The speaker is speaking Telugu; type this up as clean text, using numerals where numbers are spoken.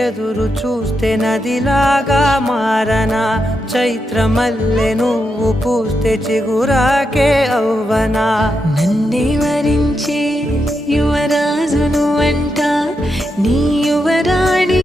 ఎదురు చూస్తే నదిలాగా మారనా చైత్రమల్లె నువ్వు పూస్తే చిగురాకే అవ్వనా నన్నే వరించే యువరాజును అంట నీ యువరాజు